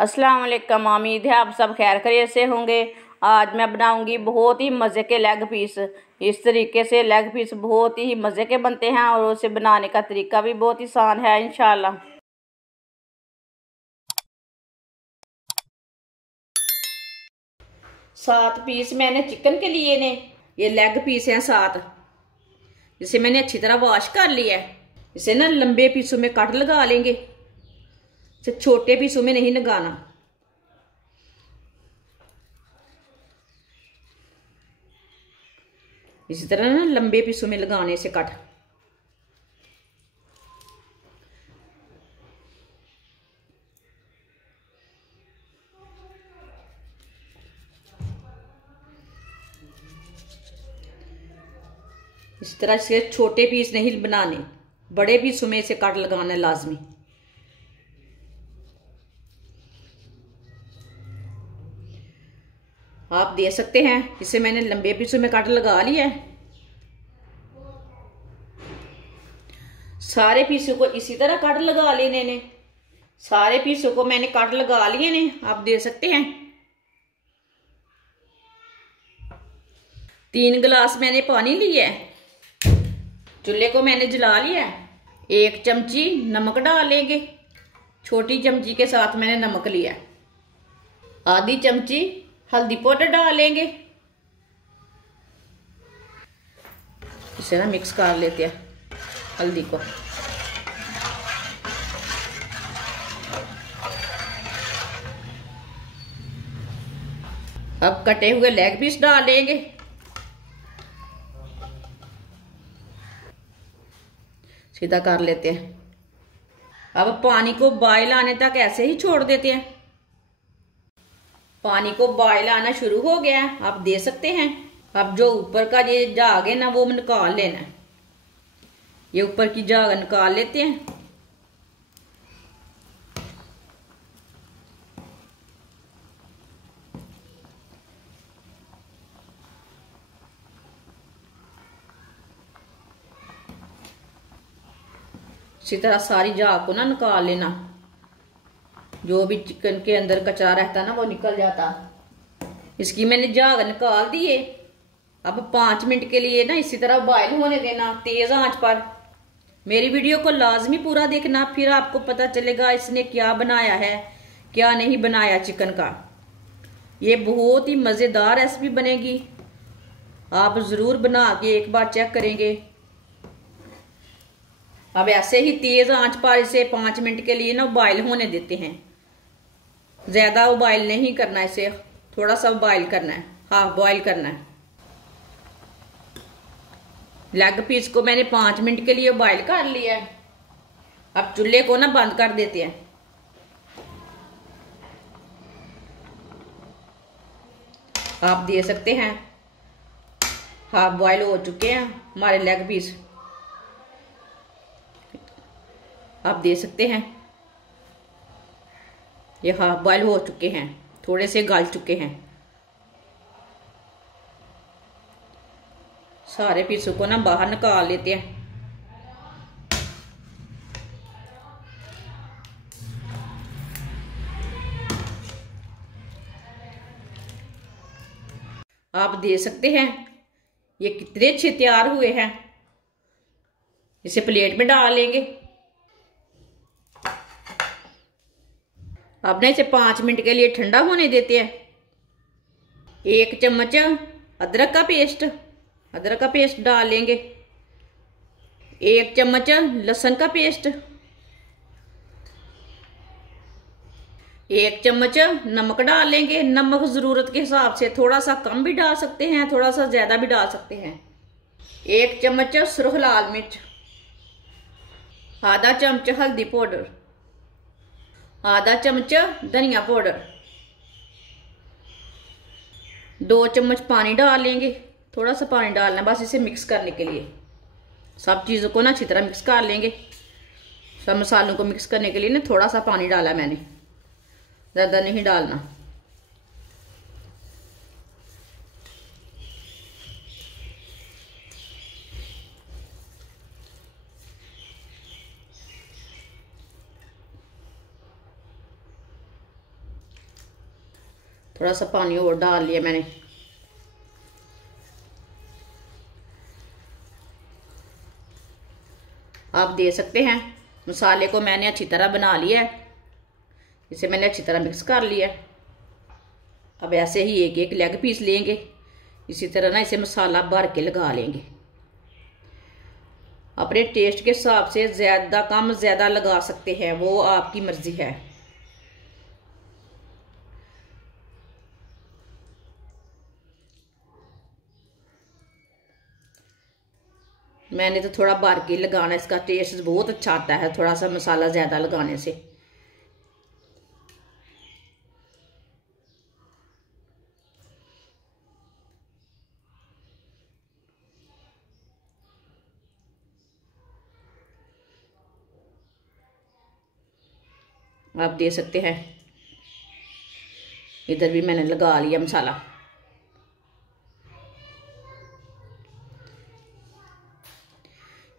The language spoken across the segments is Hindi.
अस्सलाम वालेकुम। उम्मीद है आप सब खैर खैरियत से होंगे। आज मैं बनाऊंगी बहुत ही मज़े के लेग पीस। इस तरीके से लेग पीस बहुत ही मज़े के बनते हैं और उसे बनाने का तरीका भी बहुत ही आसान है इंशाल्लाह। 7 पीस मैंने चिकन के लिए ने। ये लेग पीस हैं 7, जिसे मैंने अच्छी तरह वॉश कर लिया है। इसे ना लंबे पीसों में कट लगा लेंगे, इसे छोटे पीसों में नहीं लगाना। इसी तरह ना लंबे पीसों में लगाने से कट। इस तरह से छोटे पीस नहीं बनाने, बड़े पीसों में इसे कट लगाना है लाजमी। आप दे सकते हैं, इसे मैंने लंबे पीसों में कट लगा लिया है। सारे पीसों को इसी तरह कट लगा लेने ने। सारे पीसों को मैंने कट लगा लिए ने, आप दे सकते हैं। 3 गिलास मैंने पानी लिया है। चूल्हे को मैंने जला लिया है। 1 चमची नमक डालेंगे, छोटी चमची के साथ मैंने नमक लिया। आधी चमची हल्दी पाउडर डालेंगे। इसे ना मिक्स कर लेते हैं हल्दी को। अब कटे हुए लेग पीस डालेंगे। सीधा कर लेते हैं। अब पानी को बॉयल आने तक ऐसे ही छोड़ देते हैं। पानी को बॉयल आना शुरू हो गया, आप दे सकते हैं। अब जो ऊपर का ये झाग है ना, वो निकाल लेना है। ये ऊपर की झाग निकाल लेते हैं। इसी तरह सारी झाग को ना निकाल लेना। जो भी चिकन के अंदर कचरा रहता ना, वो निकल जाता। इसकी मैंने झाग निकाल दी है। अब 5 मिनट के लिए ना इसी तरह बॉयल होने देना तेज आंच पर। मेरी वीडियो को लाजमी पूरा देखना, फिर आपको पता चलेगा इसने क्या बनाया है क्या नहीं बनाया चिकन का। ये बहुत ही मज़ेदार रेसिपी बनेगी। आप ज़रूर बना के एक बार चेक करेंगे। अब ऐसे ही तेज आंच पर इसे 5 मिनट के लिए ना बॉयल होने देते हैं। ज्यादा बॉयल नहीं करना, इसे थोड़ा सा बॉयल करना है, हाफ बॉयल करना है। लेग पीस को मैंने 5 मिनट के लिए बॉयल कर लिया है। अब चूल्हे को ना बंद कर देते हैं। आप दे सकते हैं। हाफ बॉयल हो चुके हैं हमारे लेग पीस, आप दे सकते हैं। ये हाफ बॉयल हो चुके हैं, थोड़े से गल चुके हैं। सारे पीसों को ना बाहर निकाल लेते हैं। आप दे सकते हैं। ये कितने अच्छे तैयार हुए हैं। इसे प्लेट में डाल लेंगे। अब ना इसे 5 मिनट के लिए ठंडा होने देते हैं। 1 चम्मच अदरक का पेस्ट डाल लेंगे। 1 चम्मच लहसुन का पेस्ट। 1 चम्मच नमक डाल लेंगे। नमक ज़रूरत के हिसाब से, थोड़ा सा कम भी डाल सकते हैं, थोड़ा सा ज़्यादा भी डाल सकते हैं। 1 चम्मच सुरख लाल मिर्च। आधा चम्मच हल्दी पाउडर। आधा चम्मच धनिया पाउडर। 2 चम्मच पानी डाल लेंगे। थोड़ा सा पानी डालना बस इसे मिक्स करने के लिए। सब चीज़ों को ना अच्छी तरह मिक्स कर लेंगे। सब मसालों को मिक्स करने के लिए ना थोड़ा सा पानी डाला मैंने, ज़्यादा नहीं डालना। थोड़ा सा पानी और डाल लिया मैंने। आप दे सकते हैं। मसाले को मैंने अच्छी तरह बना लिया है, इसे मैंने अच्छी तरह मिक्स कर लिया है। अब ऐसे ही एक एक लेग पीस लेंगे, इसी तरह ना इसे मसाला भर के लगा लेंगे। अपने टेस्ट के हिसाब से ज़्यादा कम ज़्यादा लगा सकते हैं, वो आपकी मर्ज़ी है। मैंने तो थोड़ा भर के लगाना, इसका टेस्ट बहुत अच्छा आता है थोड़ा सा मसाला ज़्यादा लगाने से। आप दे सकते हैं। इधर भी मैंने लगा लिया मसाला।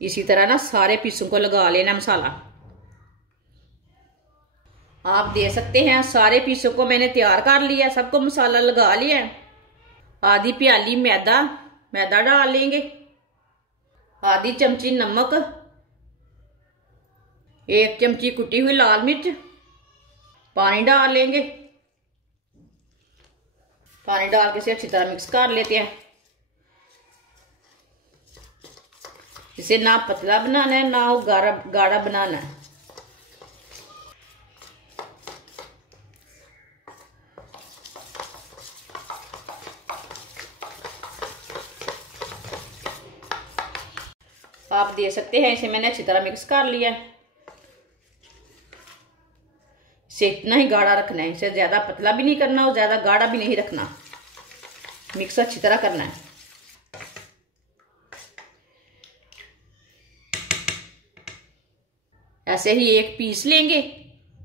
इसी तरह ना सारे पीसों को लगा लेना मसाला। आप दे सकते हैं। सारे पीसों को मैंने तैयार कर लिया, सबको मसाला लगा लिया। आधी प्याली मैदा डाल लेंगे, आधी चमची नमक, 1 चमची कुटी हुई लाल मिर्च, पानी डाल लेंगे। पानी डाल के इसे अच्छी तरह मिक्स कर लेते हैं। इसे ना पतला बनाना है ना गाढ़ा बनाना है। आप दे सकते हैं। इसे मैंने अच्छी तरह मिक्स कर लिया। इसे इतना ही गाढ़ा रखना है, इसे ज़्यादा पतला भी नहीं करना और ज़्यादा गाढ़ा भी नहीं रखना। मिक्स अच्छी तरह करना है। ऐसे ही एक पीस लेंगे,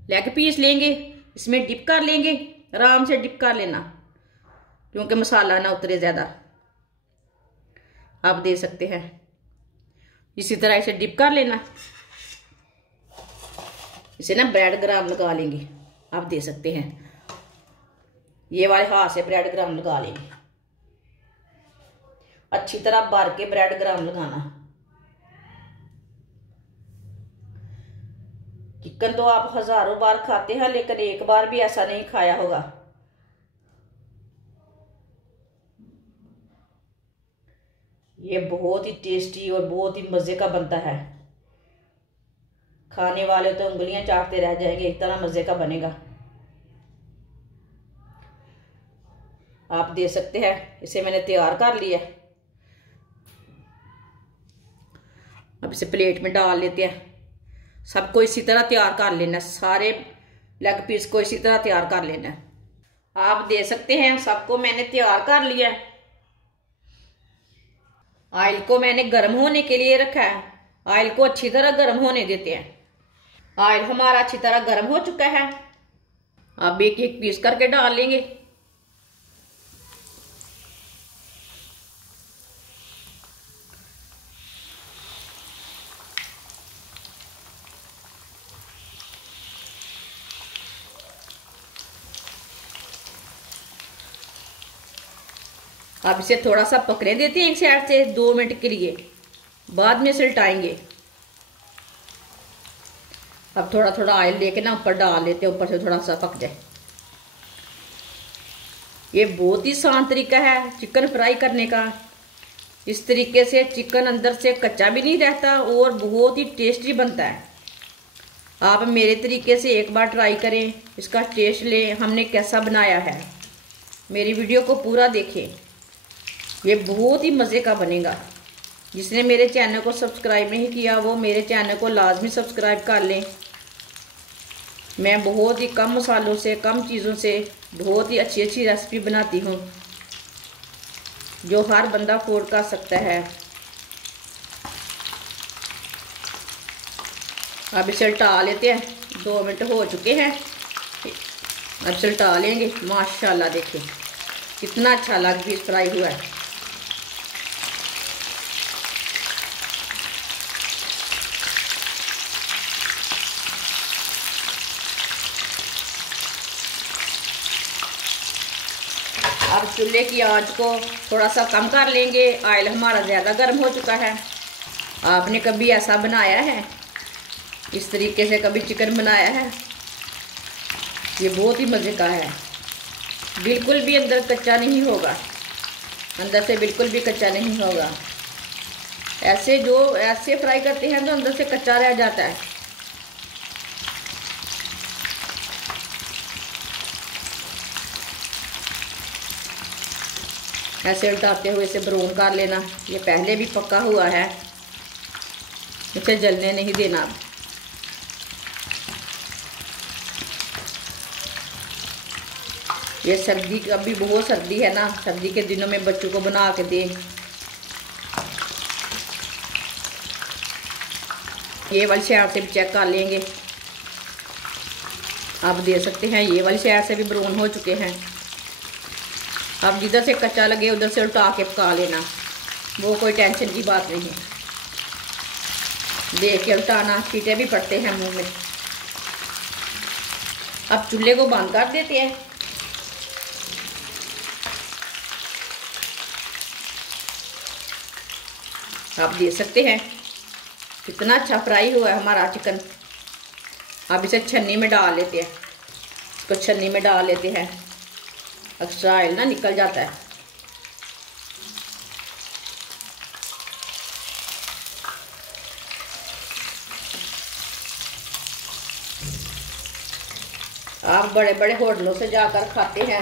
लेग पीस लेंगे, इसमें डिप कर लेंगे। आराम से डिप कर लेना क्योंकि मसाला ना उतरे ज़्यादा। आप दे सकते हैं। इसी तरह इसे डिप कर लेना। इसे ना ब्रेड ग्राम लगा लेंगे। आप दे सकते हैं। ये वाले हाथ से ब्रेड ग्राम लगा लेंगे। अच्छी तरह भर के ब्रेड ग्राम लगाना। चिकन तो आप हजारों बार खाते हैं, लेकिन एक बार भी ऐसा नहीं खाया होगा। ये बहुत ही टेस्टी और बहुत ही मजे का बनता है। खाने वाले तो उंगलियां चाटते रह जाएंगे, इतना मजे का बनेगा। आप दे सकते हैं। इसे मैंने तैयार कर लिया। अब इसे प्लेट में डाल लेते हैं। सबको इसी तरह तैयार कर लेना, सारे लेग पीस को इसी तरह तैयार कर लेना। आप दे सकते हैं। सबको मैंने तैयार कर लिया। ऑयल को मैंने गर्म होने के लिए रखा है। ऑयल को अच्छी तरह गर्म होने देते हैं। ऑयल हमारा अच्छी तरह गर्म हो चुका है। अब एक एक पीस करके डाल लेंगे। अब इसे थोड़ा सा पकने देते हैं एक साइड से 2 मिनट के लिए, बाद में इसे उल्टाएंगे। अब थोड़ा थोड़ा ऑयल लेके ना ऊपर डाल लेते हैं, ऊपर से थोड़ा सा पक जाए। ये बहुत ही आसान तरीका है चिकन फ्राई करने का। इस तरीके से चिकन अंदर से कच्चा भी नहीं रहता और बहुत ही टेस्टी बनता है। आप मेरे तरीके से एक बार ट्राई करें, इसका टेस्ट लें हमने कैसा बनाया है। मेरी वीडियो को पूरा देखें, ये बहुत ही मज़े का बनेगा। जिसने मेरे चैनल को सब्सक्राइब नहीं किया वो मेरे चैनल को लाजमी सब्सक्राइब कर लें। मैं बहुत ही कम मसालों से, कम चीज़ों से बहुत ही अच्छी अच्छी रेसिपी बनाती हूँ जो हर बंदा अफोर्ड कर सकता है। अब इसे उल्टा लेते हैं। 2 मिनट हो चुके हैं। अब इसे उल्टा लेंगे। माशाल्लाह देखिए कितना अच्छा लेग पीस फ्राई हुआ है। अब चूल्हे की आंच को थोड़ा सा कम कर लेंगे। ऑयल हमारा ज़्यादा गर्म हो चुका है। आपने कभी ऐसा बनाया है, इस तरीके से कभी चिकन बनाया है? ये बहुत ही मज़े का है। बिल्कुल भी अंदर कच्चा नहीं होगा, अंदर से बिल्कुल भी कच्चा नहीं होगा। ऐसे फ्राई करते हैं तो अंदर से कच्चा रह जाता है। ऐसे उल्टाते हुए इसे ब्राउन कर लेना। ये पहले भी पका हुआ है, इसे जलने नहीं देना। ये सर्दी, अभी बहुत सर्दी है ना, सर्दी के दिनों में बच्चों को बना के दें। ये वाली साइड से भी चेक कर लेंगे। आप देख सकते हैं ये वाली साइड से भी ब्राउन हो चुके हैं। अब जिधर से कच्चा लगे उधर से उल्टा के पका लेना, वो कोई टेंशन की बात नहीं है। देख के उल्टाना, छींटे भी पड़ते हैं मुंह में। अब चूल्हे को बंद कर देते हैं। आप देख सकते हैं कितना अच्छा फ्राई हुआ है हमारा चिकन। अब इसे छन्नी में डाल लेते हैं। इसको छन्नी में डाल लेते हैं, एक्स्ट्रा ऑयल ना निकल जाता है। आप बड़े बड़े होटलों से जाकर खाते हैं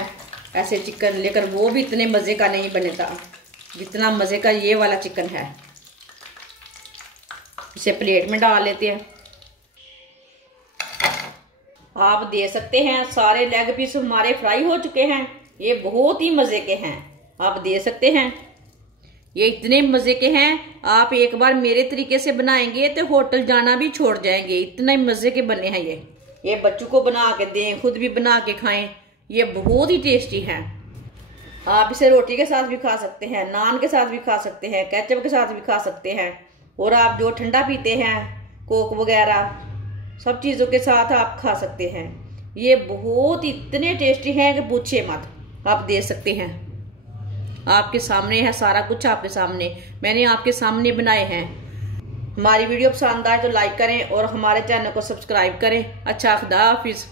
ऐसे चिकन लेकर, वो भी इतने मज़े का नहीं बनता जितना मज़े का ये वाला चिकन है। इसे प्लेट में डाल लेते हैं। आप देख सकते हैं सारे लेग पीस हमारे फ्राई हो चुके हैं। ये बहुत ही मज़े के हैं। आप देख सकते हैं ये इतने मज़े के हैं। आप एक बार मेरे तरीके से बनाएंगे तो होटल जाना भी छोड़ जाएंगे, इतने मज़े के बने हैं ये बच्चों को बना के दें, खुद भी बना के खाएं। ये बहुत ही टेस्टी हैं। आप इसे रोटी के साथ भी खा सकते हैं, नान के साथ भी खा सकते हैं, केचप के साथ भी खा सकते हैं। और आप जो ठंडा पीते हैं, कोक वगैरह, सब चीज़ों के साथ आप खा सकते हैं। ये बहुत इतने टेस्टी हैं कि पूछिए मत। आप देख सकते हैं आपके सामने है सारा कुछ, आपके सामने मैंने आपके सामने बनाए हैं। हमारी वीडियो पसंद आए तो लाइक करें और हमारे चैनल को सब्सक्राइब करें। अच्छा, खुदा हाफिज़।